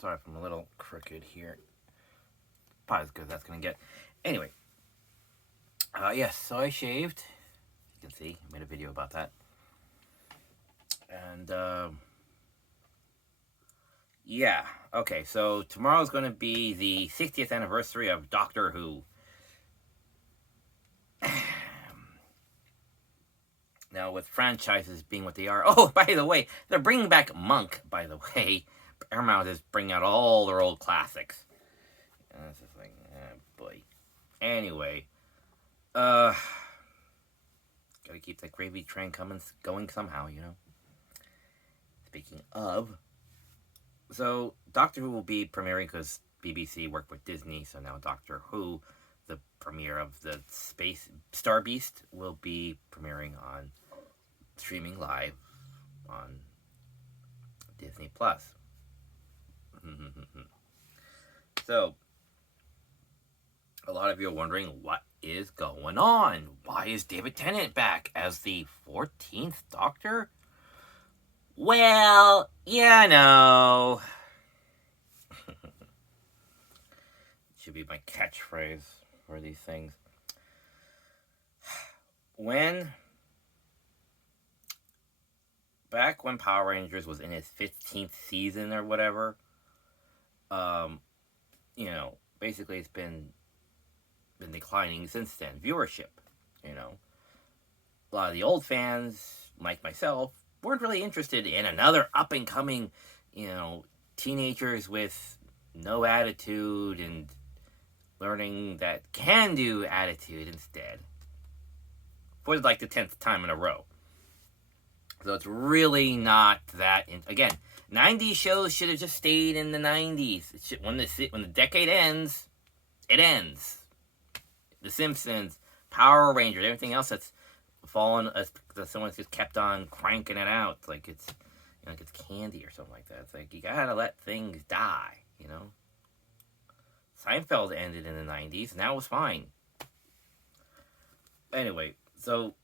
Sorry if I'm a little crooked here. Probably as good as that's going to get. Anyway. Yes, so I shaved. You can see, I made a video about that. And, yeah. Okay, so tomorrow's going to be the 60th anniversary of Doctor Who. Now, with franchises being what they are... Oh, by the way, they're bringing back Monk, by the way. Paramount is bringing out all their old classics. And it's just like, boy. Anyway. Gotta keep that gravy train going somehow, you know. Speaking of... So, Doctor Who will be premiering because BBC worked with Disney, so now Doctor Who, the premiere of the Space Star Beast, will be premiering on streaming live on Disney Plus. So, a lot of you are wondering what is going on. Why is David Tennant back as the 14th Doctor? Well, yeah, no. Should be my catchphrase for these things. Back when Power Rangers was in its 15th season or whatever, basically it's been declining since then. Viewership, a lot of the old fans, like myself, weren't really interested in another up-and-coming, teenagers with no attitude and learning that can-do attitude instead. For like the 10th time in a row. So it's really not that... Again, 90s shows should have just stayed in the 90s. When the decade ends, it ends. The Simpsons, Power Rangers, everything else that's fallen, that someone's just kept on cranking it out. Like it's candy or something like that. It's like, you gotta let things die, Seinfeld ended in the 90s, and that was fine. Anyway, so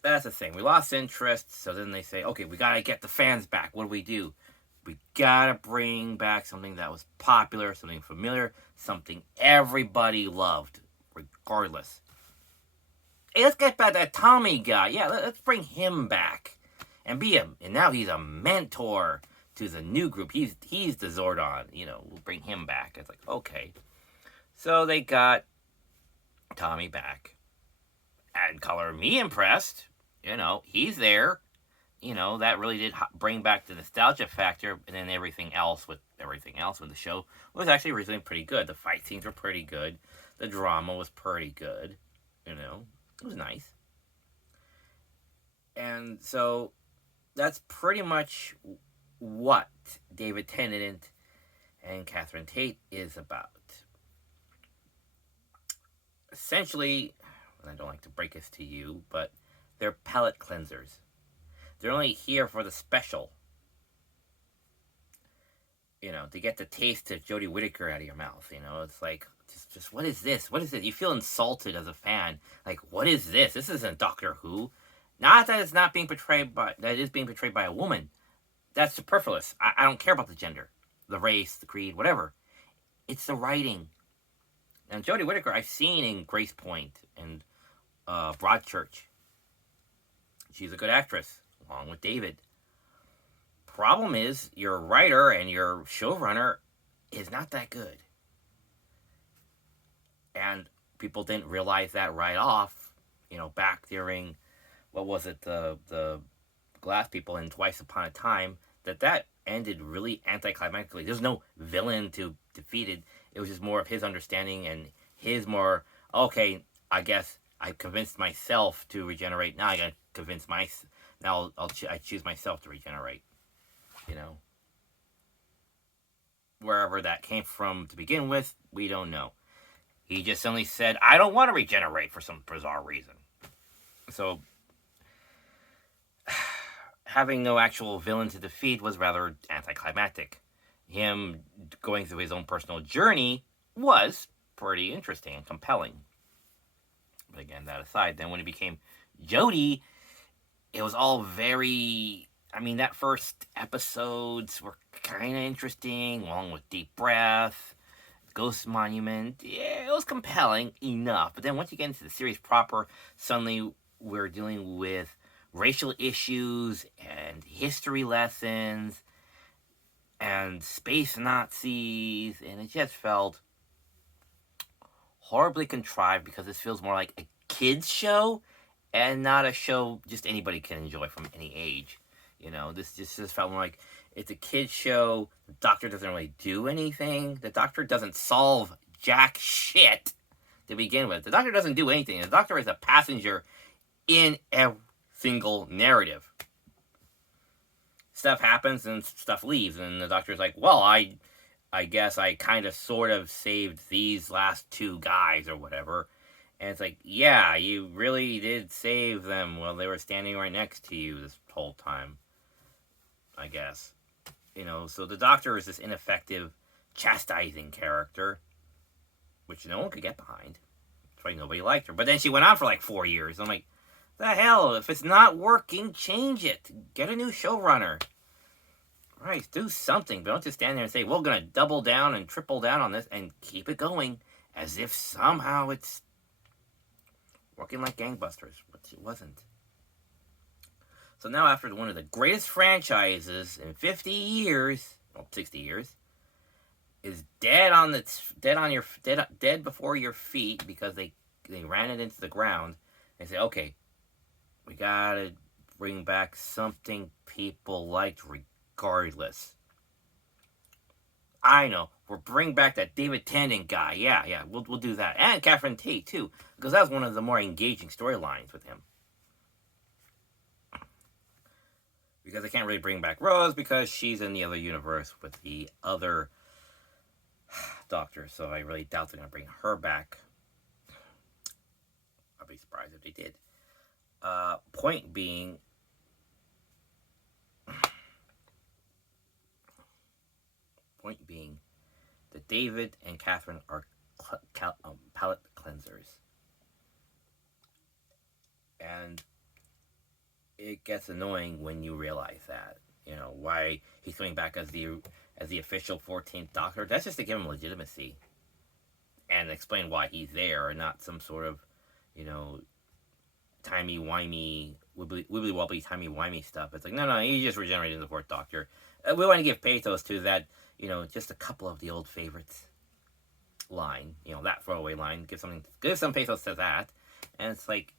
that's the thing. We lost interest, so then they say, okay, we gotta get the fans back. What do? We gotta bring back something that was popular, something familiar, something everybody loved, regardless. Hey, let's get back that Tommy guy. Yeah, let's bring him back. And now he's a mentor to the new group. He's the Zordon. We'll bring him back. It's like, okay. So they got Tommy back. And color me impressed. He's there. That really did bring back the nostalgia factor. And then everything else with the show was actually originally pretty good. The fight scenes were pretty good. The drama was pretty good. It was nice. And so that's pretty much what David Tennant and Catherine Tate is about. Essentially, and I don't like to break this to you, but they're pellet cleansers. They're only here for the special. To get the taste of Jodie Whittaker out of your mouth. It's like, just what is this? What is it? You feel insulted as a fan. Like, what is this? This isn't Doctor Who. Not that it's not being portrayed that it is being portrayed by a woman. That's superfluous. I don't care about the gender, the race, the creed, whatever. It's the writing. And Jodie Whittaker, I've seen in Grace Point and Broadchurch. She's a good actress, along with David. Problem is, your writer and your showrunner is not that good. And people didn't realize that right off, back during, what was it, the Glass People in Twice Upon a Time, that ended really anticlimactically. There's no villain to defeat it. It was just more of his understanding and his more, okay, I guess I convinced myself to regenerate. Now I gotta convince now I choose myself to regenerate. Wherever that came from to begin with, we don't know. He just suddenly said, I don't want to regenerate for some bizarre reason. So, having no actual villain to defeat was rather anticlimactic. Him going through his own personal journey was pretty interesting and compelling. But again, that aside, then when it became Jodie, it was all very I mean, that first episodes were kind of interesting, along with Deep Breath, Ghost Monument. Yeah, it was compelling enough. But then once you get into the series proper, suddenly we're dealing with racial issues and history lessons and space Nazis, and it just felt horribly contrived because this feels more like a kids show and not a show just anybody can enjoy from any age. This just felt more like it's a kids show. The Doctor doesn't really do anything. The Doctor doesn't solve jack shit to begin with. The Doctor doesn't do anything. The Doctor is a passenger in every single narrative. Stuff happens and stuff leaves, and the Doctor's like, well, I guess I kind of sort of saved these last two guys or whatever. And it's like, yeah, you really did save them while they were standing right next to you this whole time, I guess. So the Doctor is this ineffective, chastising character, which no one could get behind. That's why nobody liked her. But then she went on for like 4 years. I'm like, the hell, if it's not working, change it. Get a new showrunner. Right, do something. But don't just stand there and say, we're going to double down and triple down on this and keep it going as if somehow it's working like gangbusters, which it wasn't. So now after one of the greatest franchises in 50 years, well, 60 years, is dead before your feet because they ran it into the ground. They say, okay, we gotta bring back something people liked regardless. I know, we'll bring back that David Tennant guy. Yeah, we'll do that. And Catherine Tate, too, because that was one of the more engaging storylines with him. Because I can't really bring back Rose because she's in the other universe with the other Doctor, so I really doubt they're going to bring her back. I'd be surprised if they did. Point being, that David and Catherine are palate cleansers. And it gets annoying when you realize that. Why he's coming back as the official 14th Doctor. That's just to give him legitimacy. And explain why he's there and not some sort of, timey-wimey, wibbly-wobbly, timey-wimey stuff. It's like, no, he just regenerated the 4th Doctor. We want to give pathos to that, just a couple of the old favorites line. That throwaway line. Give some pathos to that. And it's like,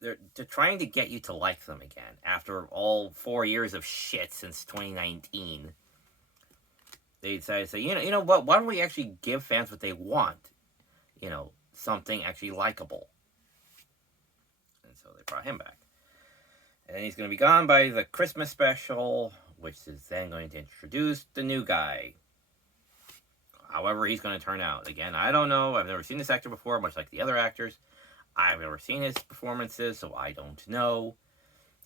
they're trying to get you to like them again after all 4 years of shit since 2019. They decided to say, you know what? Why don't we actually give fans what they want? Something actually likable. And so they brought him back. And then he's going to be gone by the Christmas special, which is then going to introduce the new guy. However he's going to turn out. Again, I don't know. I've never seen this actor before, much like the other actors. I've never seen his performances, so I don't know.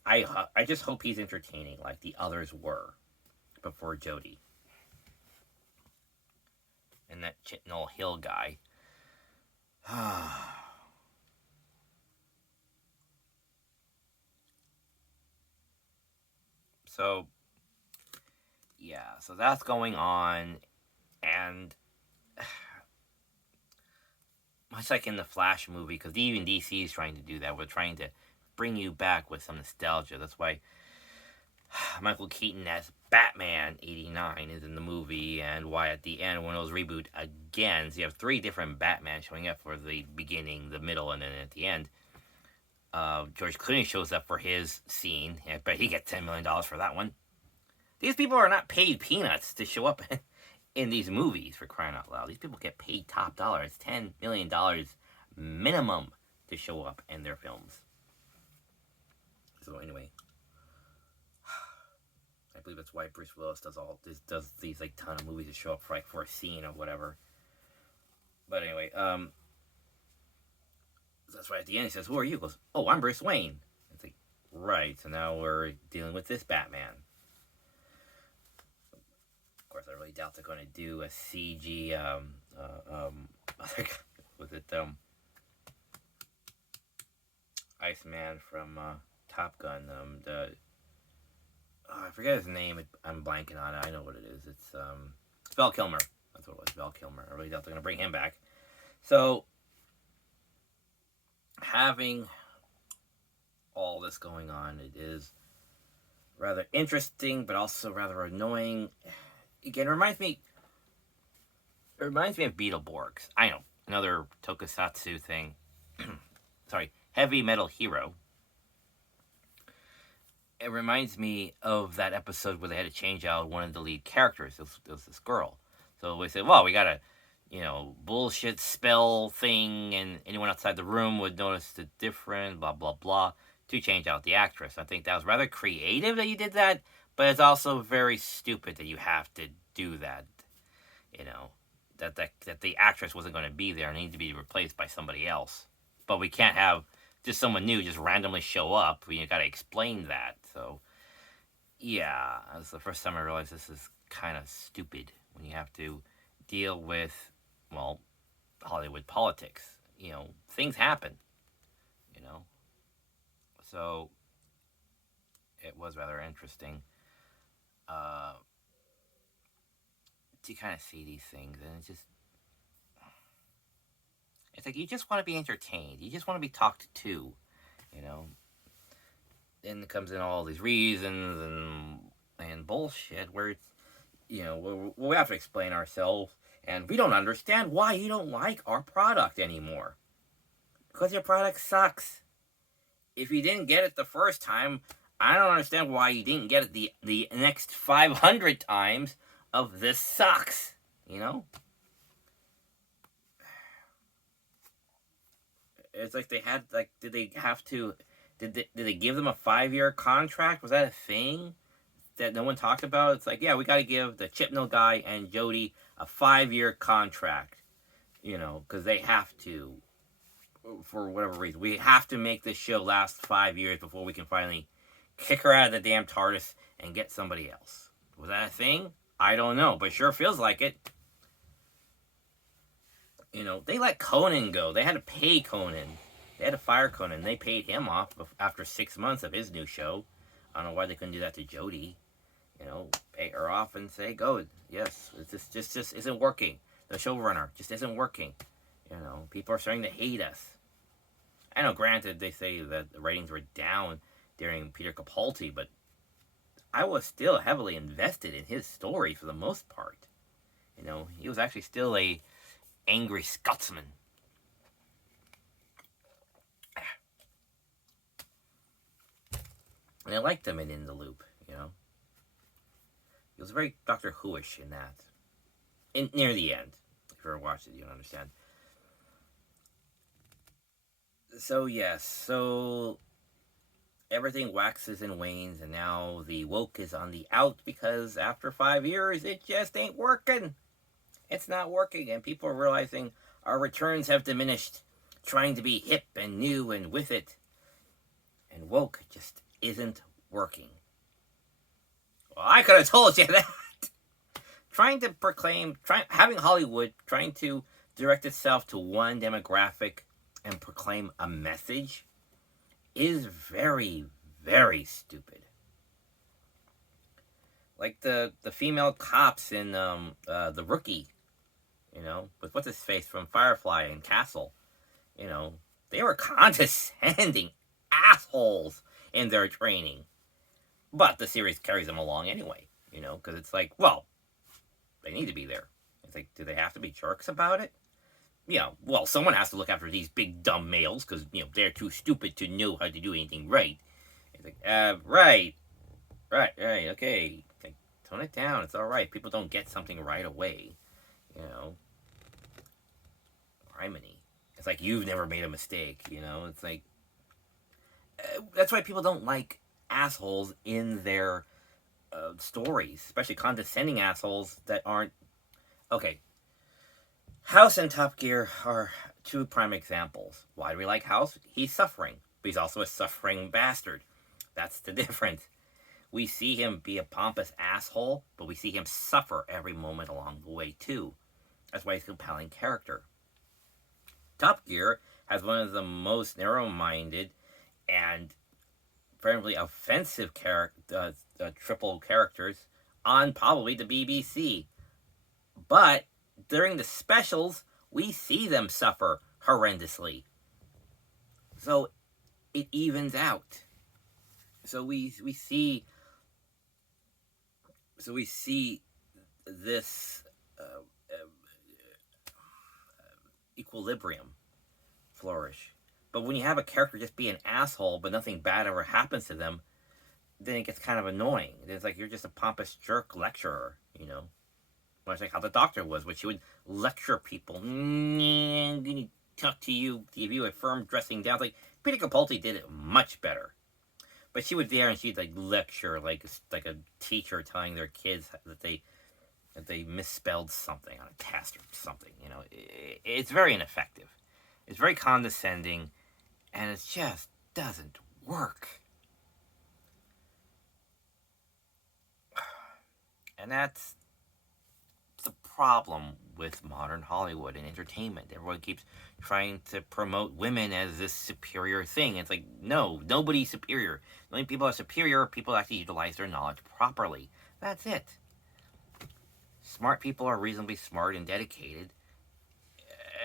I just hope he's entertaining like the others were before Jodie. And that Chitnall Hill guy. So, yeah, so that's going on, and much like in the Flash movie, because even DC is trying to do that, we're trying to bring you back with some nostalgia. That's why Michael Keaton as Batman 89 is in the movie, and why at the end, when it was reboot again, so you have 3 different Batman showing up for the beginning, the middle, and then at the end. George Clooney shows up for his scene. I bet he gets $10 million for that one. These people are not paid peanuts to show up in these movies, for crying out loud. These people get paid top dollar. It's $10 million minimum to show up in their films. So anyway, I believe that's why Bruce Willis does these like ton of movies to show up for a scene or whatever. But anyway, that's why at the end he says, "Who are you?" He goes, "Oh, I'm Bruce Wayne." It's like, right. So now we're dealing with this Batman. Of course, I really doubt they're going to do a CG. Was it Iceman from Top Gun. I forget his name. I'm blanking on it. I know what it is. It's Val Kilmer. That's what it was. Val Kilmer. I really doubt they're gonna bring him back. So having all this going on, it is rather interesting, but also rather annoying. Again, it reminds me of Beetleborgs. I know, another tokusatsu thing. Sorry, heavy metal hero. It reminds me of that episode where they had to change out one of the lead characters. It was this girl. So we said, well, we got a, bullshit spell thing, and anyone outside the room would notice the difference, blah, blah, blah, to change out the actress. I think that was rather creative that you did that, but it's also very stupid that you have to do that, that the actress wasn't going to be there and needed to be replaced by somebody else. But we can't have just someone new just randomly show up. You got to explain that. So, yeah, that's the first time I realized this is kind of stupid when you have to deal with, well, Hollywood politics. Things happen, So, it was rather interesting to kind of see these things. And it's like you just want to be entertained. You just want to be talked to, Then it comes in all these reasons and bullshit where it's, we have to explain ourselves, and we don't understand why you don't like our product anymore. Because your product sucks. If you didn't get it the first time, I don't understand why you didn't get it the next 500 times of this sucks, It's like they had, did they give them a 5-year contract? Was that a thing that no one talked about? It's like, yeah, we got to give the Chipno guy and Jody a 5-year contract, because they have to, for whatever reason. We have to make this show last 5 years before we can finally kick her out of the damn TARDIS and get somebody else. Was that a thing? I don't know, but it sure feels like it. They let Conan go. They had to pay Conan. They had to fire Conan. They paid him off after 6 months of his new show. I don't know why they couldn't do that to Jodie. Pay her off and say, go. Yes, it just isn't working. The showrunner just isn't working. People are starting to hate us. I know, granted, they say that the ratings were down during Peter Capaldi, but I was still heavily invested in his story for the most part. He was actually still a angry Scotsman. And I liked him in The Loop, He was very Doctor Who-ish in that. Near the end. If you ever watched it, you'll understand. So, yes. So, everything waxes and wanes, and now the woke is on the out because after 5 years, it just ain't working. It's not working, and people are realizing our returns have diminished, trying to be hip and new and with it. And woke just isn't working. Well, I could have told you that. Having Hollywood trying to direct itself to one demographic and proclaim a message is very, very stupid. Like the female cops in The Rookie, with what's his face from Firefly and Castle, they were condescending assholes in their training. But the series carries them along anyway, because it's like, well, they need to be there. It's like, do they have to be jerks about it? Well, someone has to look after these big dumb males because, they're too stupid to know how to do anything right. It's like, right, okay. Like, tone it down, it's alright. People don't get something right away, Criminy. It's like, you've never made a mistake, It's like, that's why people don't like assholes in their stories, especially condescending assholes that aren't... Okay, House and Top Gear are two prime examples. Why do we like House? He's suffering, but he's also a suffering bastard. That's the difference. We see him be a pompous asshole, but we see him suffer every moment along the way too. That's why he's a compelling character. Top Gear has one of the most narrow-minded and fairly offensive triple characters on probably the BBC. But during the specials, we see them suffer horrendously. So it evens out. So we see this equilibrium flourish. But when you have a character just be an asshole, but nothing bad ever happens to them, then it gets kind of annoying. It's like you're just a pompous jerk lecturer, you know. Much like how the Doctor was, which he would lecture people. I'm gonna talk to you, give you a firm dressing down. It's like Peter Capaldi did it much better. But she was there and she'd like lecture like a teacher telling their kids that they misspelled something on a test or something. You know, it's very ineffective. It's very condescending, and it just doesn't work. And that's the problem with modern Hollywood and entertainment. Everyone keeps trying to promote women as this superior thing. It's like, no, nobody's superior. The only people are superior are people who actually utilize their knowledge properly. That's it. Smart people are reasonably smart and dedicated.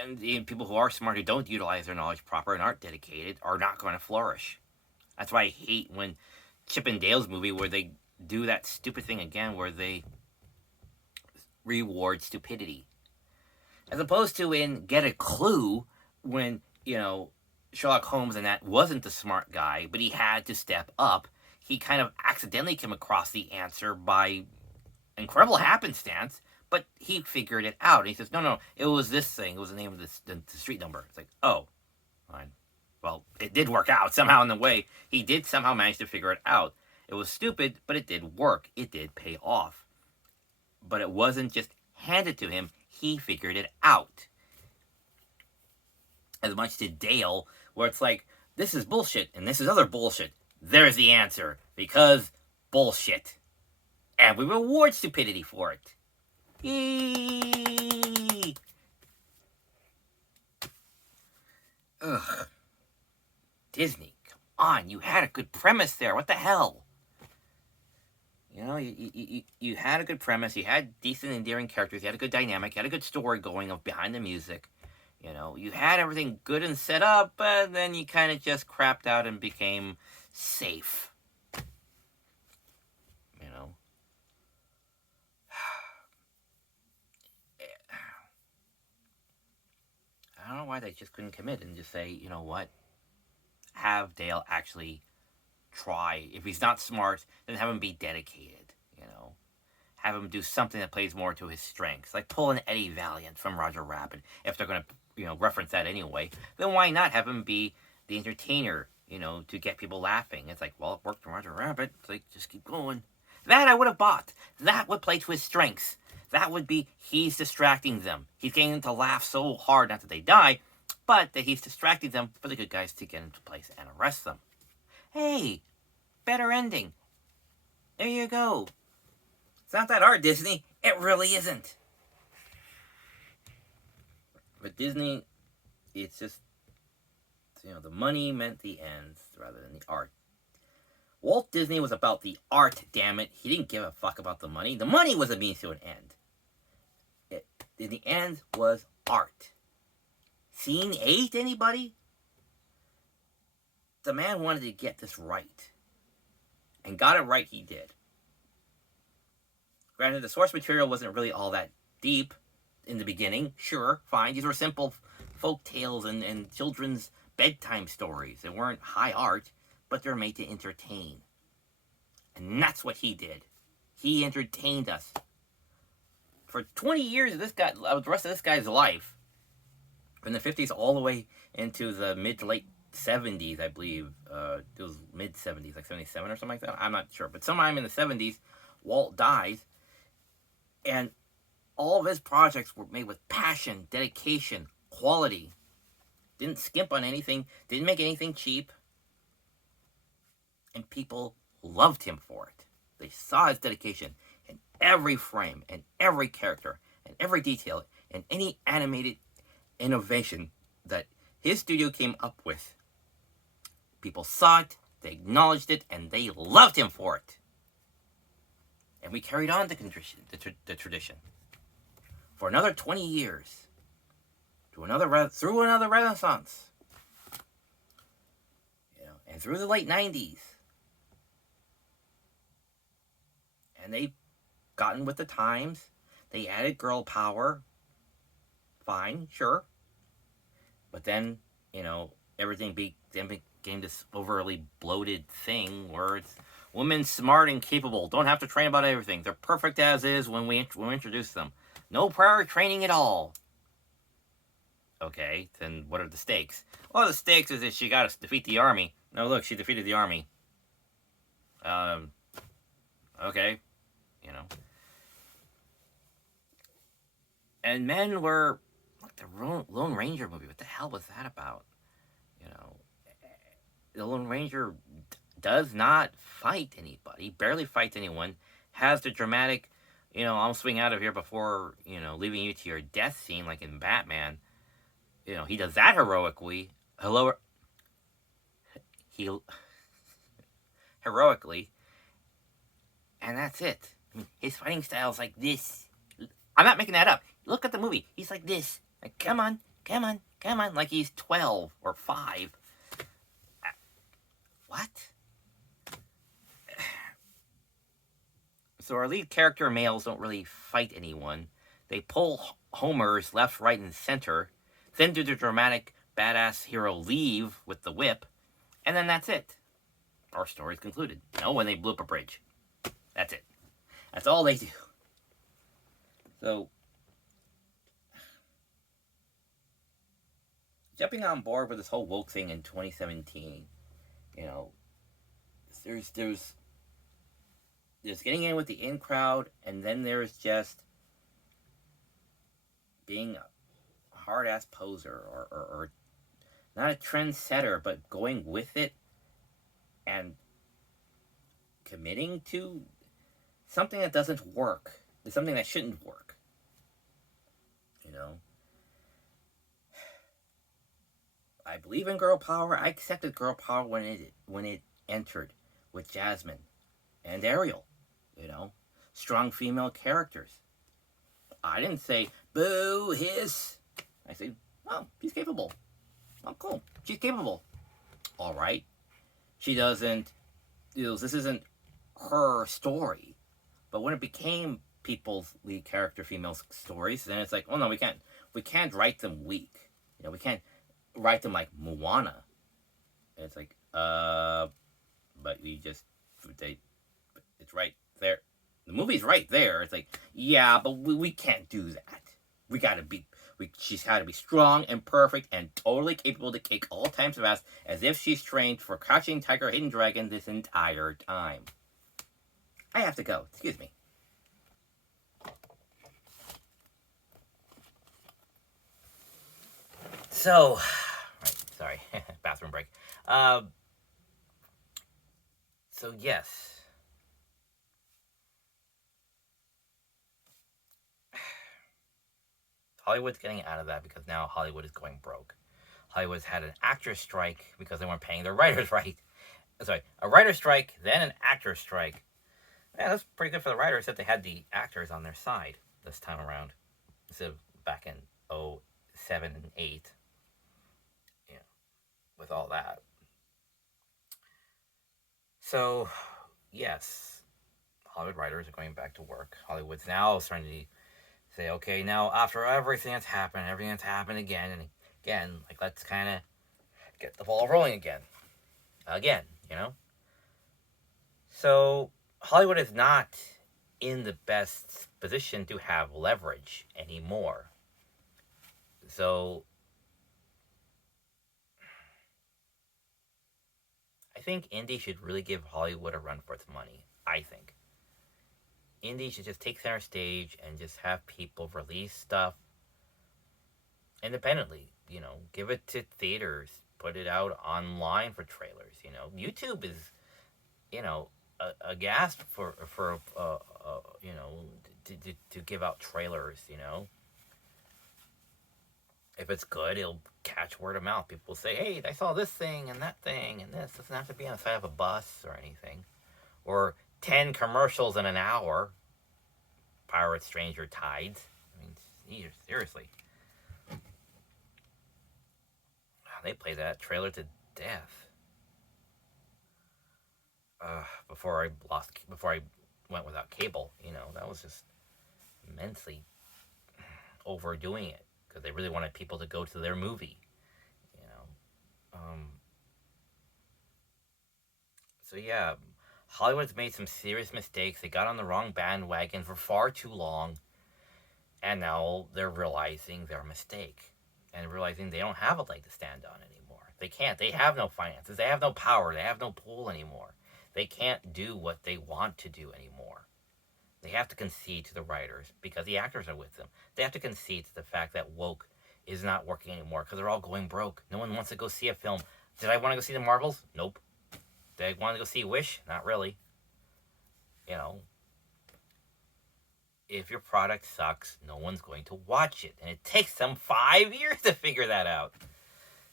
And the people who are smart who don't utilize their knowledge proper and aren't dedicated are not going to flourish. That's why I hate when Chip and Dale's movie where they do that stupid thing again where they reward stupidity. As opposed to in Get a Clue when, you know, Sherlock Holmes and that wasn't the smart guy, but he had to step up. He kind of accidentally came across the answer by incredible happenstance, but he figured it out. And he says, no, it was this thing. It was the name of the street number. It's like, oh, fine. Well, it did work out somehow in the way. He did somehow manage to figure it out. It was stupid, but it did work. It did pay off. But it wasn't just handed to him. He figured it out. As much to Dale, where it's like, this is bullshit, and this is other bullshit. There's the answer. Because bullshit. And we reward stupidity for it. Yay! Ugh. Disney, come on. You had a good premise there. What the hell? You know, you had a good premise. You had decent, endearing characters. You had a good dynamic. You had a good story going behind the music. You know, you had everything good and set up, but then you kind of just crapped out and became safe. You know? I don't know why they just couldn't commit and just say, you know what? Have Dale actually try. If he's not smart, then have him be dedicated, you know. Have him do something that plays more to his strengths. Like pull an Eddie Valiant from Roger Rabbit. If they're going to, you know, reference that anyway, then why not have him be the entertainer, you know, to get people laughing? It's like, well, it worked for Roger Rabbit. It's like, just keep going. That I would have bought. That would play to his strengths. That would be, he's distracting them. He's getting them to laugh so hard, not that they die, but that he's distracting them for the good guys to get into place and arrest them. Hey, better ending. There you go. It's not that hard, Disney. It really isn't. But Disney, it's just, you know, the money meant the ends rather than the art. Walt Disney was about the art, damn it. He didn't give a fuck about the money. The money was a means to an end. In the end was art. Scene 8, anybody? The man wanted to get this right. And got it right, he did. Granted, the source material wasn't really all that deep in the beginning. Sure, fine. These were simple folk tales and children's bedtime stories. They weren't high art, but they're made to entertain. And that's what he did. He entertained us. For 20 years of the rest of this guy's life, from the 50s all the way into the mid to late 70s, I believe. It was mid-70s, like 77 or something like that. I'm not sure. But sometime in the 70s, Walt dies. And all of his projects were made with passion, dedication, quality. Didn't skimp on anything. Didn't make anything cheap. And people loved him for it. They saw his dedication in every frame, in every character, in every detail, in any animated innovation that his studio came up with. People saw it, They acknowledged it, and they loved him for it. And we carried on the tradition for another 20 years, through another Renaissance, and through the late 90s. And they've gotten with the times. They added girl power. Fine, sure. But then, everything became this overly bloated thing where it's women smart and capable, don't have to train about everything. They're perfect as is when we introduce them. No prior training at all. Okay, then what are the stakes? Well, the stakes is that she got to defeat the army. No, look, she defeated the army. Okay, And men were, like the Lone Ranger movie. What the hell was that about? The Lone Ranger does not fight anybody, barely fights anyone, has the dramatic, I'll swing out of here before, leaving you to your death scene like in Batman. He does that heroically. Heroically. And that's it. I mean, his fighting style's like this. I'm not making that up. Look at the movie. He's like this. Like, come on. Like he's 12 or 5. What? So our lead character males don't really fight anyone. They pull homers left, right, and center. Then do the dramatic badass hero leave with the whip. And then that's it. Our story's concluded. When they blew up a bridge. That's it. That's all they do. So, jumping on board with this whole woke thing in 2017, there's getting in with the in crowd, and then there's just being a hard-ass poser, or not a trendsetter, but going with it and committing to something that doesn't work, something that shouldn't work. I believe in girl power. I accepted girl power when it entered with Jasmine and Ariel. Strong female characters. I didn't say boo, hiss. I said, oh, she's capable. Oh, cool. She's capable. All right. She doesn't. This isn't her story. But when it became people's lead character female stories, then it's like, oh no, we can't write them weak. We can't write them like Moana. And it's like, but it's right there. The movie's right there. It's like, yeah, but we can't do that. She's got to be strong and perfect and totally capable to kick all types of ass as if she's trained for Crouching Tiger, Hidden Dragon this entire time. I have to go. Excuse me. So, right, sorry, bathroom break. So yes. Hollywood's getting out of that because now Hollywood is going broke. Hollywood's had an actor strike because they weren't paying their writers right. Sorry, a writer strike, then an actor strike. Yeah, that's pretty good for the writers that they had the actors on their side this time around. Instead of back in 2007 and 2008. With all that. So, yes, Hollywood writers are going back to work. Hollywood's now starting to say, okay, now after everything that's happened again and again, like let's kind of get the ball rolling again. So, Hollywood is not in the best position to have leverage anymore. So, I think indie should really give Hollywood a run for its money. I think indie should just take center stage and just have people release stuff independently. Give it to theaters, put it out online for trailers. YouTube is, aghast for to give out trailers. if it's good, it'll catch word of mouth. People will say, hey, I saw this thing and that thing and this. It doesn't have to be on the side of a bus or anything. Or 10 commercials in an hour. Pirate Stranger Tides. I mean, seriously. They play that trailer to death. Before I went without cable, that was just immensely overdoing it because they really wanted people to go to their movie, you know. So yeah, Hollywood's made some serious mistakes. They got on the wrong bandwagon for far too long, and now they're realizing their mistake and realizing they don't have a leg to stand on anymore. They can't. They have no finances. They have no power. They have no pull anymore. They can't do what they want to do anymore. They have to concede to the writers because the actors are with them. They have to concede to the fact that woke is not working anymore because they're all going broke. No one wants to go see a film. Did I want to go see the Marvels? Nope. Did I want to go see Wish? Not really. You know, if your product sucks, no one's going to watch it. And it takes them 5 years to figure that out.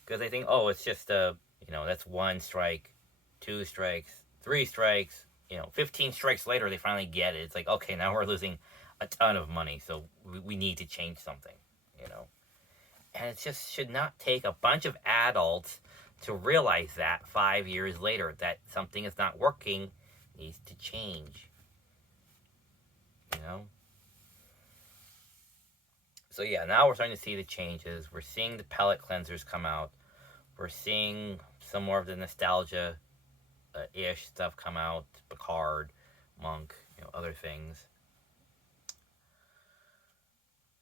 Because they think, oh, it's just, that's 1 strike, 2 strikes, 3 strikes. 15 strikes later, they finally get it. It's like, okay, now we're losing a ton of money, so we need to change something, And it just should not take a bunch of adults to realize that 5 years later, that something is not working, needs to change, So yeah, now we're starting to see the changes. We're seeing the pellet cleansers come out. We're seeing some more of the nostalgia ish stuff come out. Picard, Monk, other things.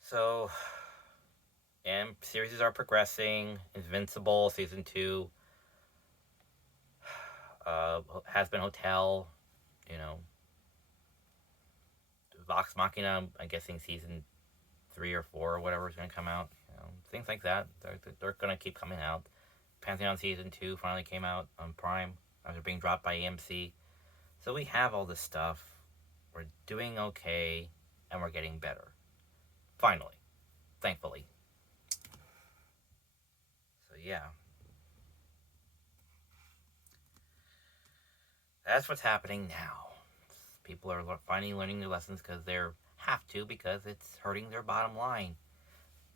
So, and series are progressing. Invincible season 2, Has Been Hotel, Vox Machina. I'm guessing season 3 or 4 or whatever is going to come out. Things like that. They're going to keep coming out. Pantheon season 2 finally came out on Prime after being dropped by AMC. So we have all this stuff. We're doing okay, and we're getting better. Finally. Thankfully. So yeah. That's what's happening now. People are finally learning their lessons because they have to, because it's hurting their bottom line.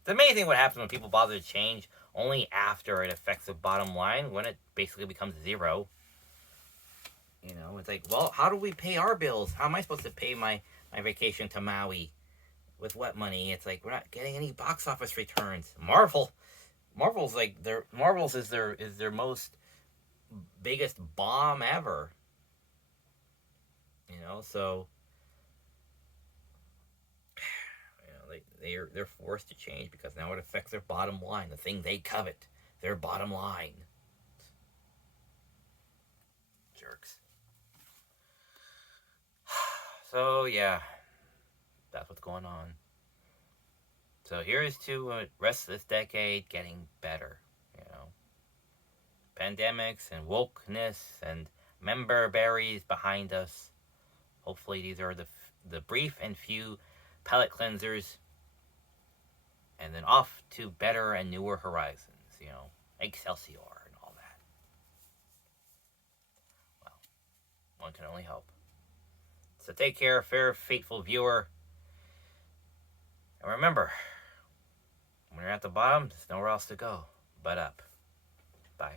It's amazing what happens when people bother to change only after it affects the bottom line, when it basically becomes zero. It's like, well, how do we pay our bills? How am I supposed to pay my vacation to Maui? With what money? It's like, we're not getting any box office returns. Marvel's like, Marvel's is their most biggest bomb ever. So they're forced to change because now it affects their bottom line, the thing they covet, their bottom line. Jerks. So yeah, that's what's going on. So here's to rest of this decade getting better. Pandemics and wokeness and member berries behind us. Hopefully these are the brief and few palate cleansers, and then off to better and newer horizons, Excelsior and all that. Well, one can only hope. So take care, fair, fateful viewer. And remember, when you're at the bottom, there's nowhere else to go but up. Bye.